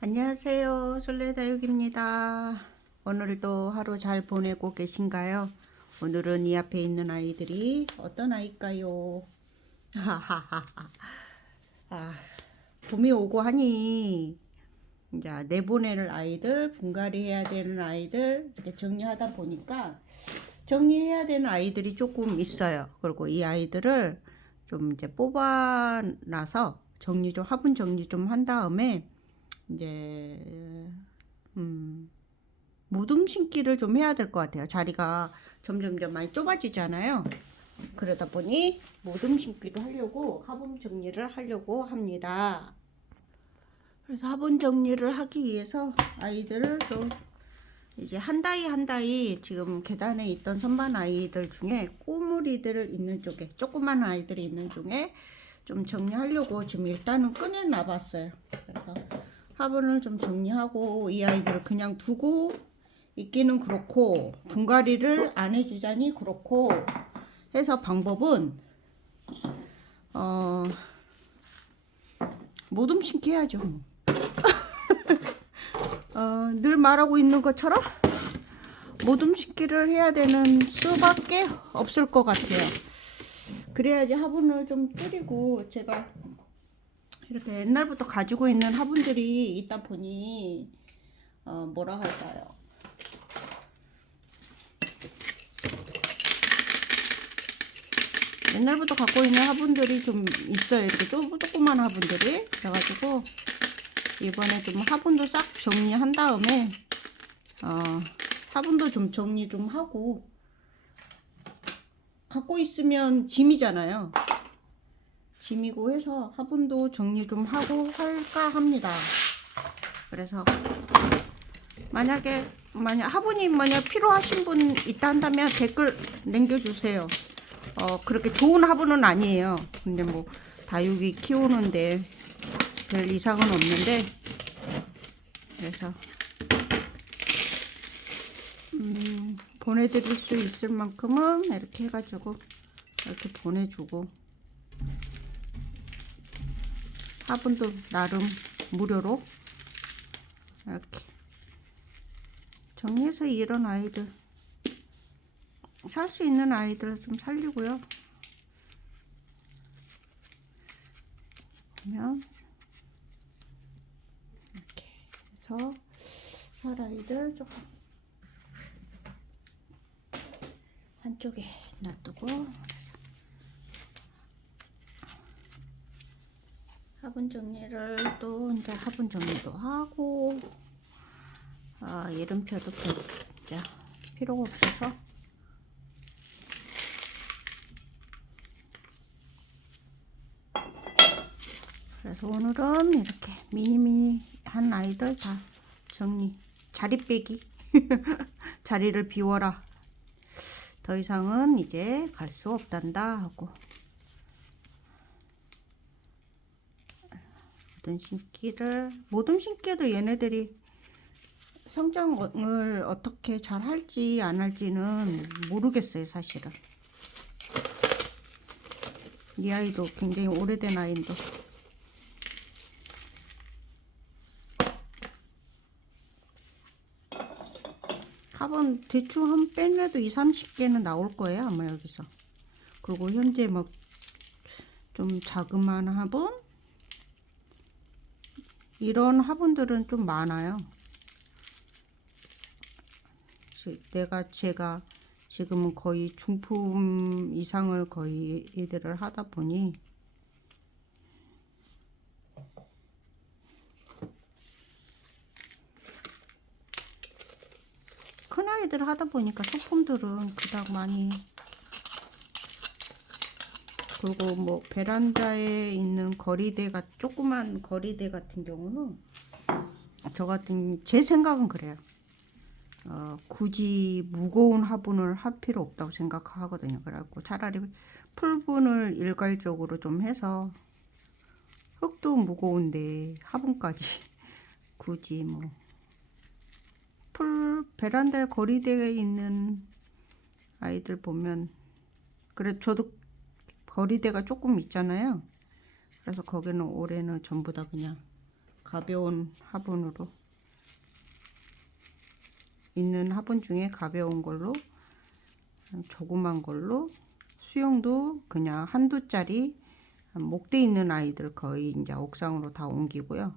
안녕하세요. 솔레다육입니다. 오늘도 하루 잘 보내고 계신가요? 오늘은 이 앞에 있는 아이들이 어떤 아이일까요? 아, 봄이 오고 하니 이제 내보낼 아이들, 분갈이 해야 되는 아이들 이렇게 정리하다 보니까 정리해야 되는 아이들이 조금 있어요. 그리고 이 아이들을 좀 이제 뽑아놔서 정리 좀 화분 정리 좀 한 다음에 이제 무덤 심기를 좀 해야 될 것 같아요. 자리가 점점점 많이 좁아지잖아요. 그러다 보니 무덤 심기도 하려고 화분 정리를 하려고 합니다. 그래서 화분 정리를 하기 위해서 아이들을 좀 이제 한 다이 한 다이 지금 계단에 있던 선반 아이들 중에 꼬물이들 있는 쪽에 조그만 아이들이 있는 중에 좀 정리하려고 지금 일단은 꺼내놔 봤어요. 그래서 화분을 좀 정리하고 이 아이들을 그냥 두고 있기는 그렇고 분갈이를 안 해주자니 그렇고 해서 방법은 모둠 심기해야죠. 늘 말하고 있는 것처럼 모둠 심기를 해야 되는 수밖에 없을 것 같아요. 그래야지 화분을 좀 줄이고 제가 이렇게 옛날부터 가지고 있는 화분들이 있다 보니 뭐라 할까요? 옛날부터 갖고 있는 화분들이 좀 있어요. 이렇게 조그만 화분들이. 그래가지고 이번에 좀 화분도 싹 정리한 다음에 화분도 좀 정리 좀 하고 갖고 있으면 짐이잖아요. 짐이고 해서 화분도 정리 좀 하고 할까 합니다. 그래서 만약 화분이 필요하신 분 있다 한다면 댓글 남겨주세요. 그렇게 좋은 화분은 아니에요. 근데 뭐 다육이 키우는데 별 이상은 없는데 그래서 보내드릴 수 있을 만큼은 이렇게 해가지고 이렇게 보내주고 화분도 나름 무료로 이렇게 정리해서 이런 아이들 살 수 있는 아이들 좀 살리고요. 보면 이렇게 해서 살 아이들 조금 한쪽에 놔두고 화분 정리를 또 이제 화분 정리도 하고 이름표도 이제 필요가 없어서 그래서 오늘은 이렇게 미니미니한 아이들 다 정리 자리 빼기 자리를 비워라 더 이상은 이제 갈 수 없단다 하고 모든 심기도 얘네들이 성장을 어떻게 잘 할지 안 할지는 모르겠어요. 사실은 이 아이도 굉장히 오래된 아이인데 화분 대충 한 빼내도 20-30개는 나올 거예요 아마 여기서. 그리고 현재 막 좀 자그마한 화분 이런 화분들은 좀 많아요. 제가 지금은 거의 중품 이상을 거의 애들을 하다 보니 큰 아이들 하다 보니까 소품들은 그닥 많이 그리고 뭐 베란다에 있는 거리대가 조그만 거리대 같은 경우는 제 생각은 그래요. 굳이 무거운 화분을 할 필요 없다고 생각하거든요. 그래갖고 차라리 풀분을 일괄적으로 좀 해서 흙도 무거운데 화분까지 굳이 뭐 베란다에 거리대에 있는 아이들 보면 그래 저도 거리대가 조금 있잖아요. 그래서 거기는 올해는 전부 다 그냥 가벼운 화분으로, 있는 화분 중에 가벼운 걸로, 조그만 걸로, 수영도 그냥 한두 짜리, 목대 있는 아이들 거의 이제 옥상으로 다 옮기고요.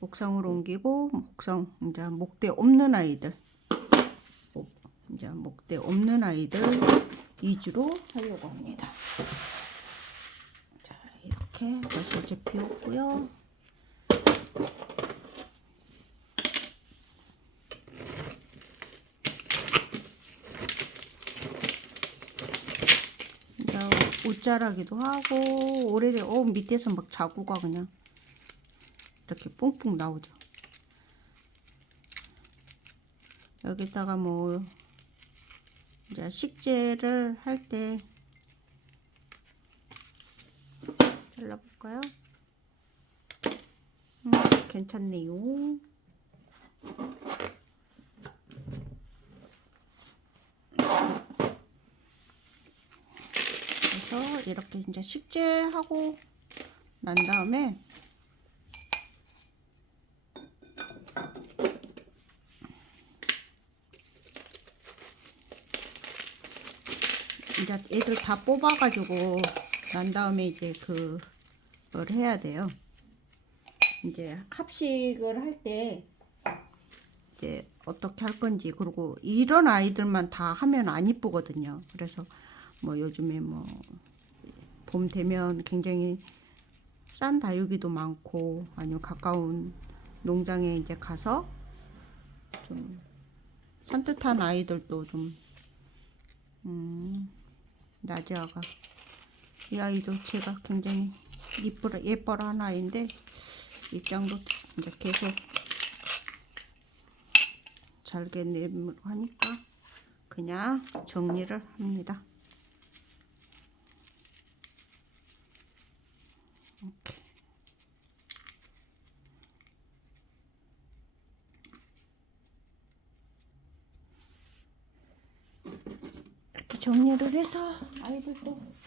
옥상으로 옮기고, 옥상 이제 목대 없는 아이들, 이제 목대 없는 아이들 위주로 하려고 합니다. 자, 이렇게 벌써 이제 비웠고요. 옷자라기도 하고, 오래돼, 밑에서 막 자구가 그냥 이렇게 뿡뿡 나오죠. 여기다가 뭐 이제 식재를 할 때 잘라볼까요? 괜찮네요. 그래서 이렇게 이제 식재하고 난 다음에 이제 애들 다 뽑아가지고 난 다음에 이제 그걸 해야 돼요. 이제 합식을 할 때 이제 어떻게 할 건지, 그리고 이런 아이들만 다 하면 안 이쁘거든요. 그래서 뭐 요즘에 뭐 봄 되면 굉장히 싼 다육이도 많고, 아니면 가까운 농장에 이제 가서 좀 산뜻한 아이들도 좀 나지아가, 이 아이도 제가 굉장히 예뻐라 하는 아이인데 입장도 이제 계속 잘게 내밀고 하니까 그냥 정리를 합니다. 이렇게. 이렇게 정리를 해서 아이들도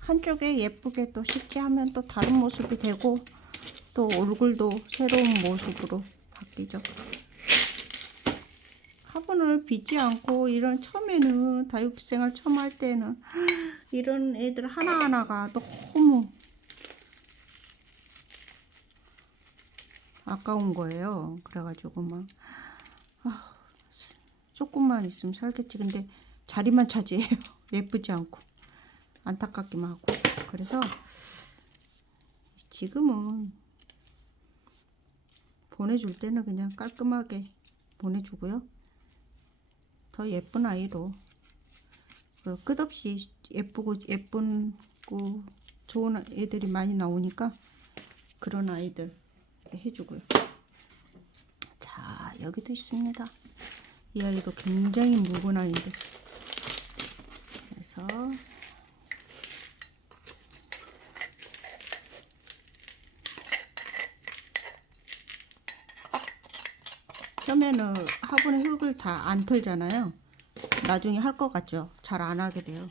한쪽에 예쁘게 또 식재하면 또 다른 모습이 되고, 또 얼굴도 새로운 모습으로 바뀌죠. 화분을 빚지 않고, 이런 처음에는 다육생활 처음 할 때는 이런 애들 하나하나가 너무 아까운 거예요. 그래가지고 막 조금만 있으면 살겠지. 근데 자리만 차지해요. 예쁘지 않고 안타깝기만 하고. 그래서 지금은 보내줄 때는 그냥 깔끔하게 보내주고요. 더 예쁜 아이로, 끝없이 예쁜 좋은 애들이 많이 나오니까 그런 아이들 해주고요. 자, 여기도 있습니다. 이 아이도 굉장히 묵은 아이인데, 그래서 처음에는 화분에 흙을 다 안 털잖아요. 나중에 할 것 같죠? 잘 안 하게 돼요.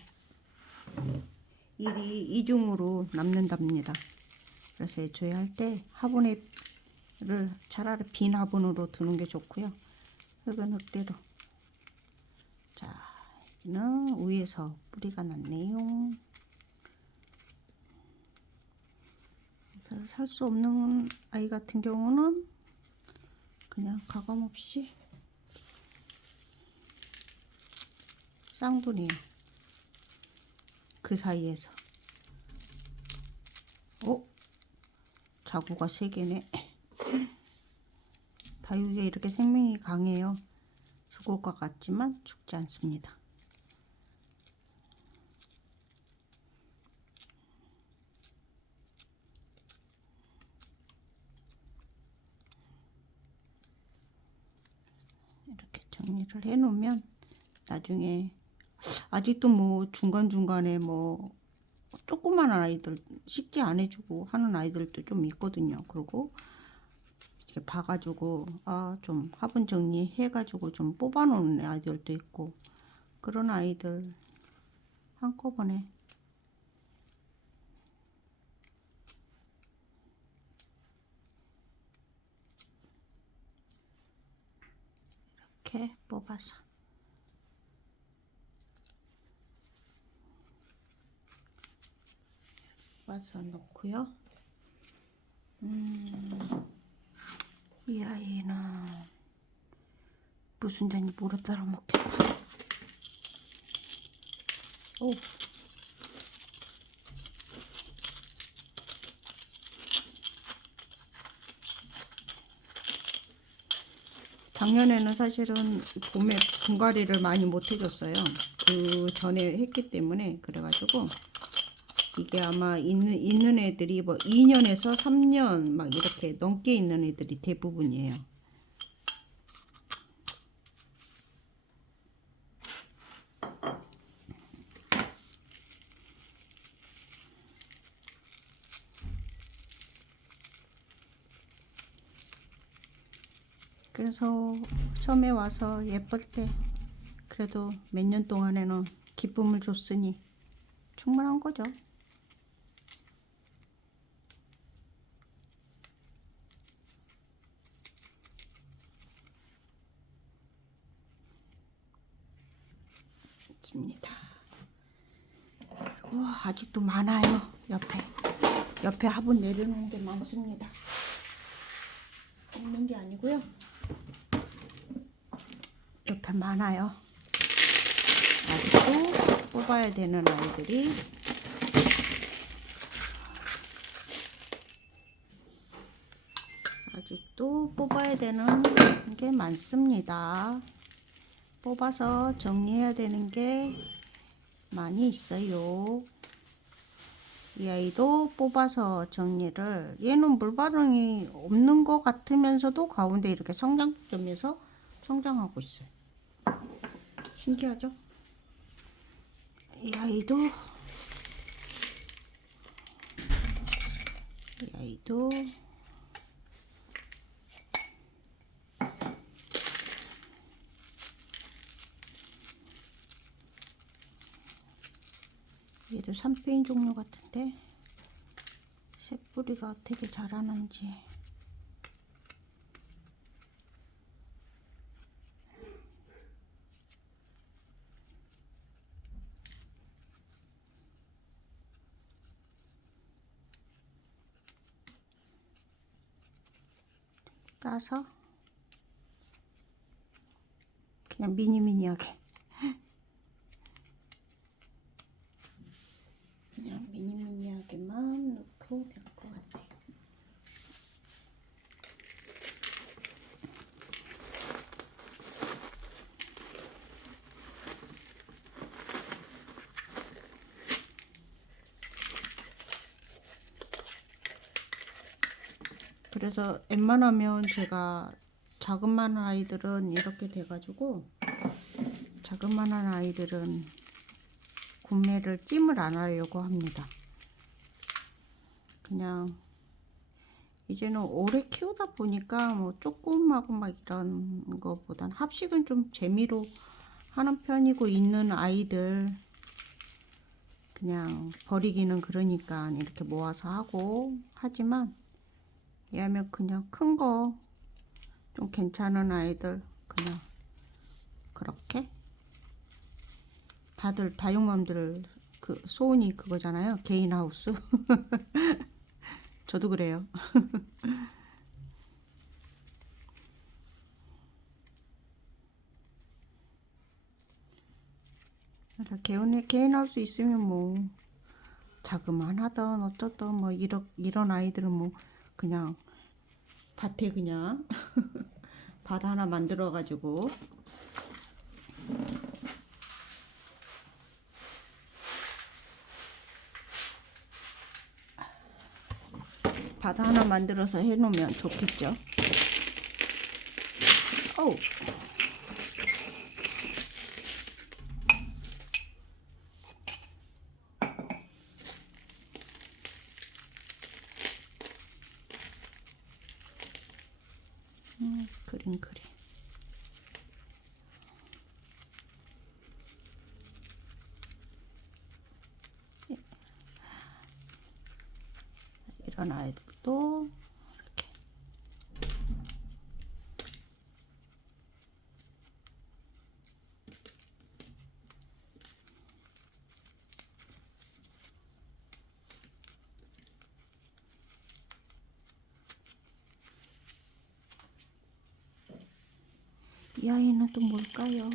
일이 이중으로 남는답니다. 그래서 애초에 할 때 화분을 차라리 빈 화분으로 두는 게 좋고요. 흙은 흙대로. 자, 여기는 위에서 뿌리가 났네요. 살 수 없는 아이 같은 경우는 그냥 가감없이 쌍둥이에요. 그 사이에서. 자구가 3개네. 다육이가 이렇게 생명이 강해요. 죽을 것 같지만 죽지 않습니다. 이렇게 정리를 해 놓으면 나중에, 아직도 뭐 중간중간에 뭐 조그만 아이들 식재 안 해주고 하는 아이들도 좀 있거든요. 그리고 이렇게 봐가지고 좀 화분 정리해가지고 좀 뽑아 놓는 아이들도 있고, 그런 아이들 한꺼번에 이렇게 뽑아서 넣고요. 이 아이는 무슨 잔이 물에 따라 먹겠다. 오. 작년에는 사실은 봄에 분갈이를 많이 못 해줬어요. 그 전에 했기 때문에. 그래가지고 이게 아마 있는 애들이 뭐 2년에서 3년 막 이렇게 넘게 있는 애들이 대부분이에요. 그래서 처음에 와서 예쁠 때 그래도 몇 년 동안에는 기쁨을 줬으니 충분한 거죠. 입니다. 그리고 아직도 많아요. 옆에 화분 내려놓은 게 많습니다. 없는 게 아니고요. 옆에 많아요. 아직도 뽑아야 되는 아이들이 많습니다. 뽑아서 정리해야 되는 게 많이 있어요. 이 아이도 뽑아서 정리를, 얘는 물 반응이 없는 것 같으면서도 가운데 이렇게 성장점에서 성장하고 있어요. 신기하죠? 이 아이도 얘도 삼페인 종류 같은데 새뿌리가 어떻게 자라는지. 따서 그냥 미니미니하게 미니미니하게만 넣고 될 것 같아요. 그래서 웬만하면 제가 자그마한 아이들은 이렇게 돼가지고 자그마한 아이들은 구매를 찜을 안 하려고 합니다. 그냥 이제는 오래 키우다 보니까 뭐 조금하고 막 이런 거보단 합식은 좀 재미로 하는 편이고, 있는 아이들 그냥 버리기는 그러니까 이렇게 모아서 하고 하지만, 얘하면 그냥 큰 거 좀 괜찮은 아이들 그냥 그렇게, 다들 다육맘들 그 소원이 그거잖아요. 개인 하우스. 저도 그래요. 개인 하우스 있으면 뭐 자그만하던 어쩌던 뭐 이런 아이들은 뭐 그냥 밭에 그냥 밭 하나 만들어 가지고 밭 하나 만들어서 해 놓으면 좋겠죠. 오. 그림 이런 아이들도 이렇게 이 아이는 또 뭘까요?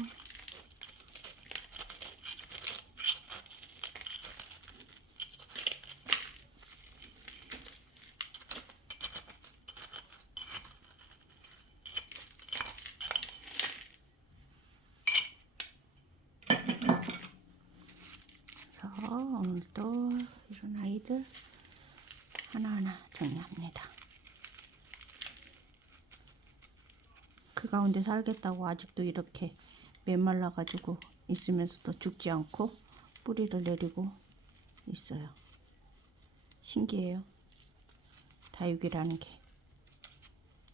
그래서 오늘도 이런 아이들 하나하나 정리합니다. 그 가운데 살겠다고 아직도 이렇게 메말라 가지고 있으면서도 죽지 않고 뿌리를 내리고 있어요. 신기해요. 다육이라는 게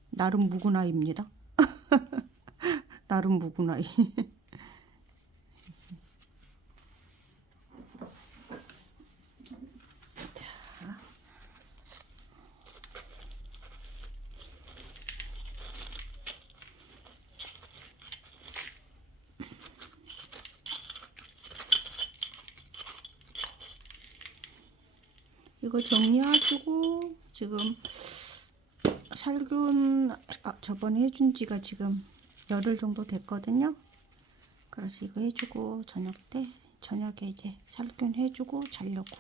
나름 묵은 아이입니다. 나름 묵은 아이. 이거 정리해주고 지금 살균 저번에 해준 지가 지금 열흘 정도 됐거든요. 그래서 이거 해주고 저녁에 이제 살균 해주고 자려고.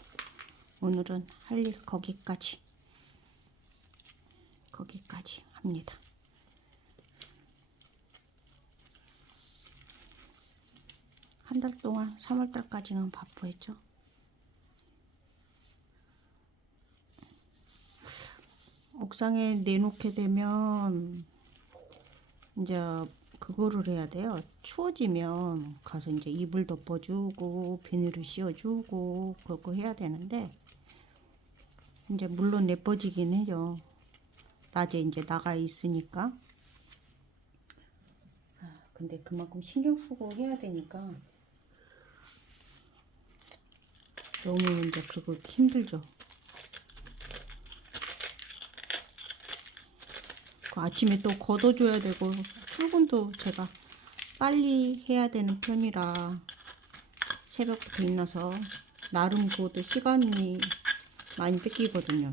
오늘은 할 일 거기까지 합니다. 한 달 동안 3월달까지는 바쁘했죠. 옥상에 내놓게 되면 이제 그거를 해야 돼요. 추워지면 가서 이제 이불 덮어주고 비닐을 씌워주고 그거 해야 되는데 이제 물론 예뻐지긴 해요. 낮에 이제 나가 있으니까. 근데 그만큼 신경 쓰고 해야 되니까 너무 이제 그거 힘들죠. 아침에 또 걷어줘야 되고 출근도 제가 빨리 해야 되는 편이라 새벽부터 일어나서 나름 그것도 시간이 많이 뺏기거든요.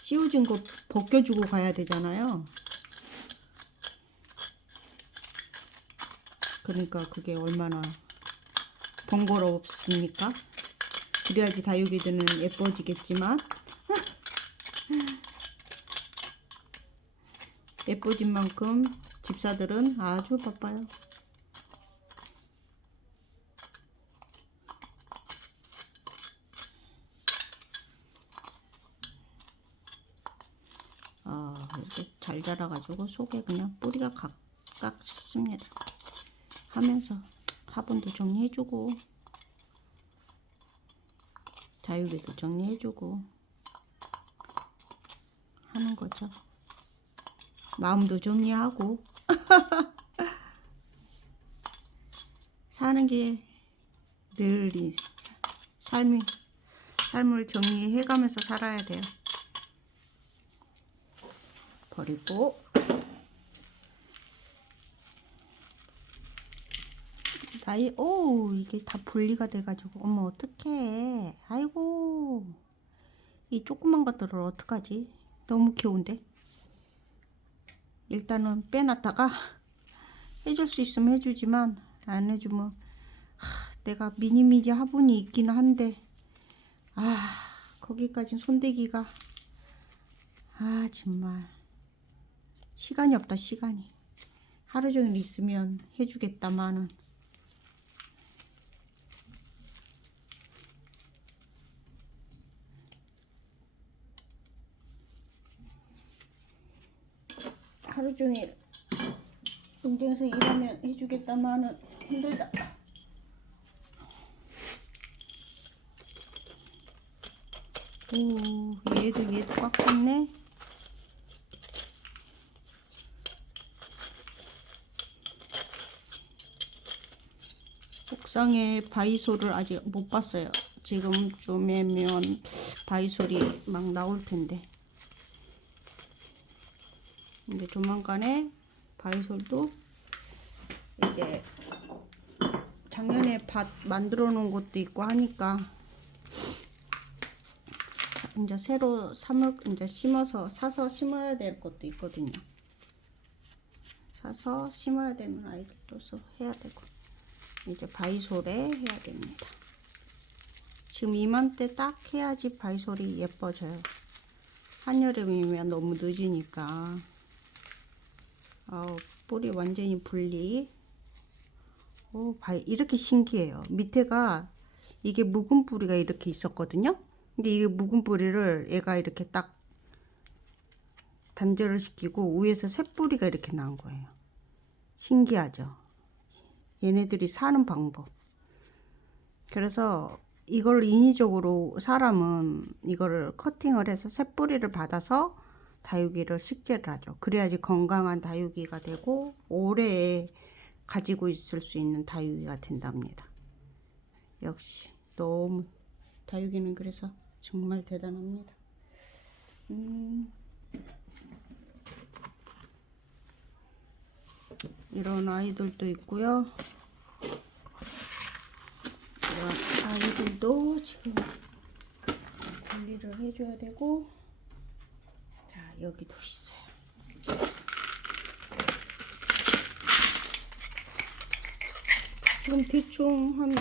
씌워진 거 벗겨주고 가야 되잖아요. 그러니까 그게 얼마나 번거롭습니까? 그래야지 다육이들은 예뻐지겠지만 예뻐진 만큼 집사들은 아주 바빠요. 이렇게 잘 자라가지고 속에 그냥 뿌리가 각각 습니다. 하면서 화분도 정리해주고 다육이도 정리해주고 하는 거죠. 마음도 정리하고 사는 게 늘 삶을 정리해가면서 살아야 돼요. 버리고 이게 다 분리가 돼가지고 어머 어떡해. 아이고 이 조그만 것들을 어떡하지. 너무 귀여운데. 일단은 빼놨다가 해줄 수 있으면 해주지만 안 해주면 내가 미니미니 화분이 있기는 한데 거기까지 손대기가 정말 시간이 없다. 시간이 하루 종일 있으면 해주겠다마는 하루 종일 농장에서 일하면 해주겠다마는 힘들다. 얘도 꽉 찼네. 옥상에 바이솔을 아직 못 봤어요. 지금쯤이면 바이솔이 막 나올 텐데. 근데 조만간에 바이솔도 이제 작년에 밭 만들어 놓은 것도 있고 하니까 이제 새로 이제 사서 심어야 될 것도 있거든요. 사서 심어야 되는 아이들도 해야 되고, 이제 바이솔에 해야 됩니다. 지금 이맘때 딱 해야지 바이솔이 예뻐져요. 한여름이면 너무 늦으니까. 뿌리 완전히 분리. 이렇게 신기해요. 밑에가 이게 묵은 뿌리가 이렇게 있었거든요. 근데 이게 묵은 뿌리를 얘가 이렇게 딱 단절을 시키고 위에서 새 뿌리가 이렇게 나온 거예요. 신기하죠? 얘네들이 사는 방법. 그래서 이걸 인위적으로 사람은 이거를 커팅을 해서 새 뿌리를 받아서 다육이를 식재를 하죠. 그래야지 건강한 다육이가 되고 오래 가지고 있을 수 있는 다육이가 된답니다. 역시 너무 다육이는 그래서 정말 대단합니다. 이런 아이들도 있고요. 이런 아이들도 지금 관리를 해줘야 되고, 자, 여기도 있어요. 지금 대충 한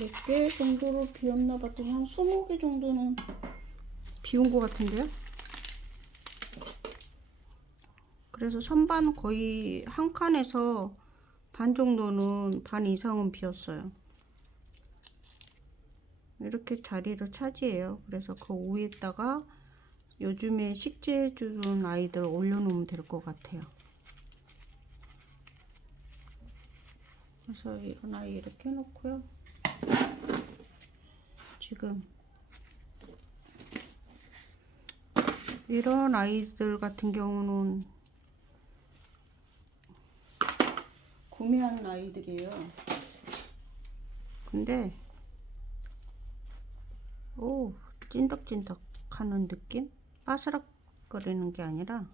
몇 개 정도로 비웠나 봤더니 한 20개 정도는 비운 것 같은데요. 그래서 선반 거의 한 칸에서 반 정도는, 반 이상은 비었어요. 이렇게 자리를 차지해요. 그래서 그 위에다가 요즘에 식재해 주는 아이들 올려놓으면 될 것 같아요. 그래서 이런 아이 이렇게 해놓고요. 지금 이런 아이들 같은 경우는 구매한 아이들이에요. 근데 찐득찐득 하는 느낌? 바스락 거리는 게 아니라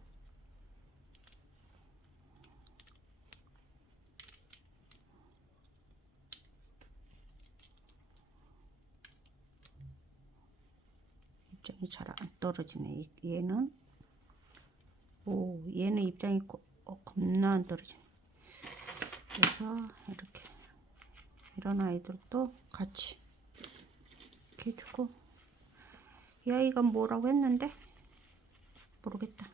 입장이 잘 안 떨어지네. 얘는 얘는 입장이 겁나 안 떨어지네. 그래서 이렇게 이런 아이들도 같이 이렇게 해주고, 이 아이가 뭐라고 했는데 모르겠다.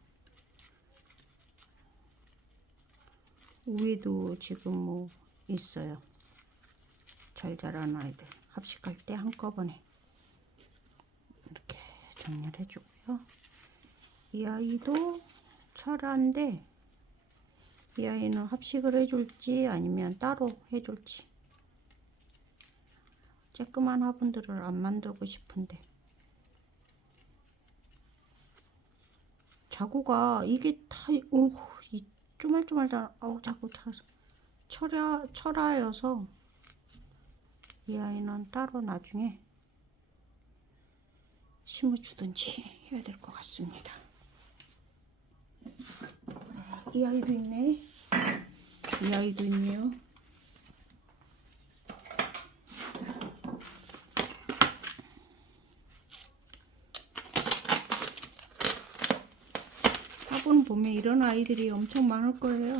위에도 지금 뭐 있어요. 잘 자라는 아이들 합식할 때 한꺼번에 이렇게 정리를 해주고요. 이 아이도 철화인데 이 아이는 합식을 해줄지 아니면 따로 해줄지, 쬐끄만 화분들을 안 만들고 싶은데 자구가 이게 다 이 쪼말쪼말 자꾸 철화여서 이 아이는 따로 나중에 심어주든지 해야 될 것 같습니다. 이 아이도 있네. 이 아이도 있네요. 화분 보면 이런 아이들이 엄청 많을 거예요.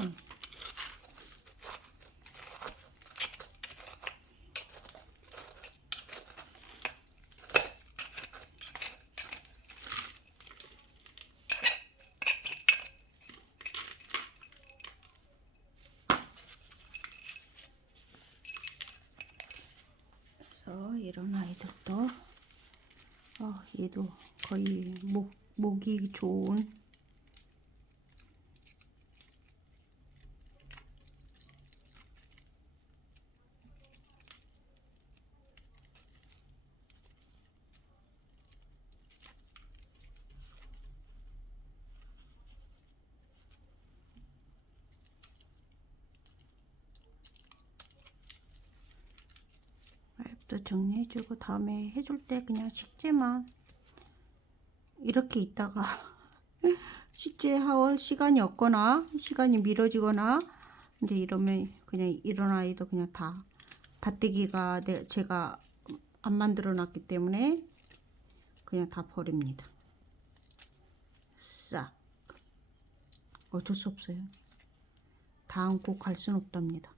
그래서 이런 아이들도 얘도 거의 목이 좋은 또 정리해주고, 다음에 해줄 때 그냥 식재만 이렇게 있다가 식재할 시간이 없거나 시간이 미뤄지거나 이제 이러면 그냥 이런 아이도 그냥 다 밭대기가 제가 안 만들어 놨기 때문에 그냥 다 버립니다. 싹. 어쩔 수 없어요. 다 안고 갈 순 없답니다.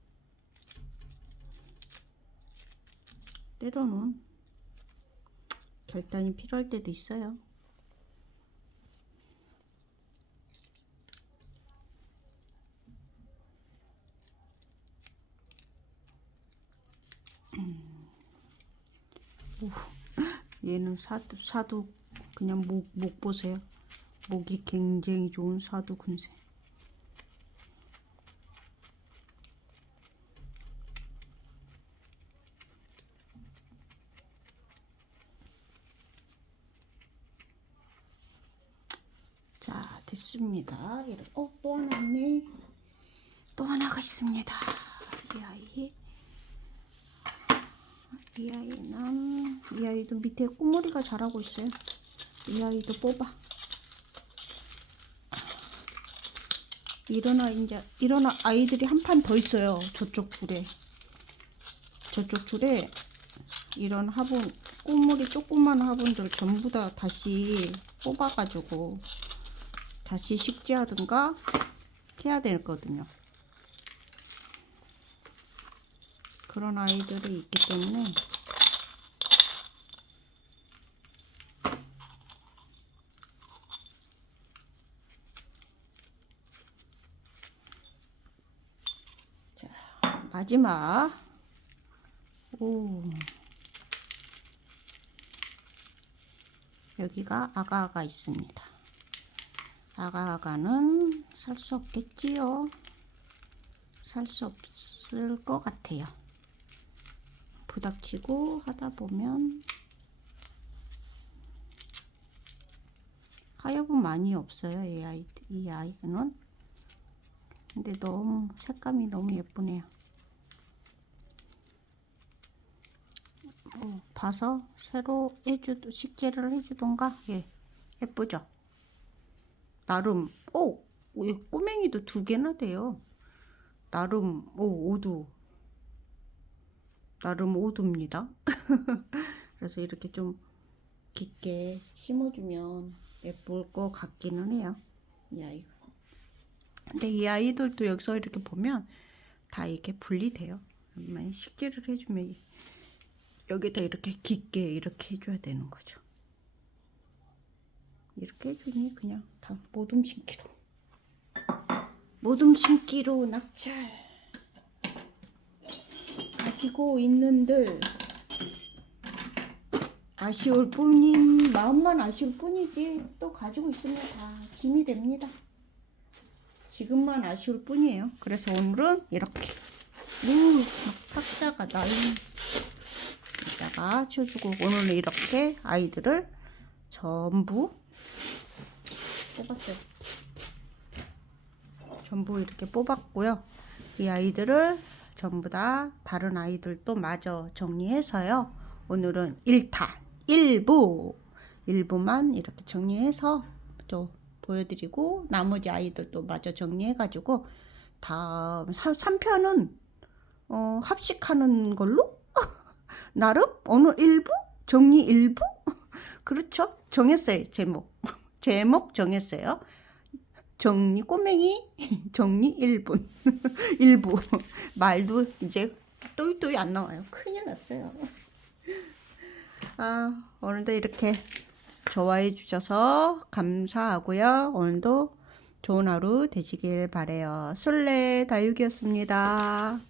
때로는 결단이 필요할 때도 있어요. 오, 얘는 사두 그냥 목 보세요. 목이 굉장히 좋은 사두 군새. 자, 됐습니다. 또 하나 있네. 또 하나가 있습니다. 이 아이도 밑에 꽃무리가 자라고 있어요. 이 아이도 뽑아. 이런 아이들이 한 판 더 있어요. 저쪽 줄에 이런 화분, 꽃무리 조그만 화분들 전부 다 다시 뽑아가지고 다시 식재하든가 해야 되거든요. 그런 아이들이 있기 때문에 자, 마지막. 오, 여기가 아가아가 있습니다. 아가아가는 살 수 없겠지요. 살 수 없을 것 같아요. 부닥치고 하다 보면 하엽은 많이 없어요. 이 아이는. 근데 너무 색감이 너무 예쁘네요. 봐서 새로 식재를 해주던가. 예, 예쁘죠? 나름 왜 꼬맹이도 2개나 돼요. 나름 나름 오두입니다. 그래서 이렇게 좀 깊게 심어주면 예쁠 것 같기는 해요. 이 아이가. 근데 이 아이들도 여기서 이렇게 보면 다 이렇게 분리돼요. 식재를 해주면 여기다 이렇게 깊게 이렇게 해줘야 되는 거죠. 이렇게 해주니 그냥 다 모둠 심기로 낙찰 가지고 있는들 아쉬울 뿐인 마음만 아쉬울 뿐이지 또 가지고 있으면 다 짐이 됩니다. 지금만 아쉬울 뿐이에요. 그래서 오늘은 이렇게 탁자가 날리다가 쳐주고 오늘은 이렇게 아이들을 전부 뽑았어요. 전부 이렇게 뽑았고요. 이 아이들을 전부 다 다른 아이들도 마저 정리해서요. 오늘은 1탄 1부만 이렇게 정리해서 또 보여드리고 나머지 아이들도 마저 정리해가지고 다음 3편은 합식하는 걸로 나름 오늘 1부 정리 1부 그렇죠. 정했어요. 제목 정했어요. 정리 꼬맹이 정리 1분 1부 말도 이제 또이또이 안 나와요. 큰일 났어요. 오늘도 이렇게 좋아해 주셔서 감사하고요. 오늘도 좋은 하루 되시길 바래요. 술래 다육이었습니다.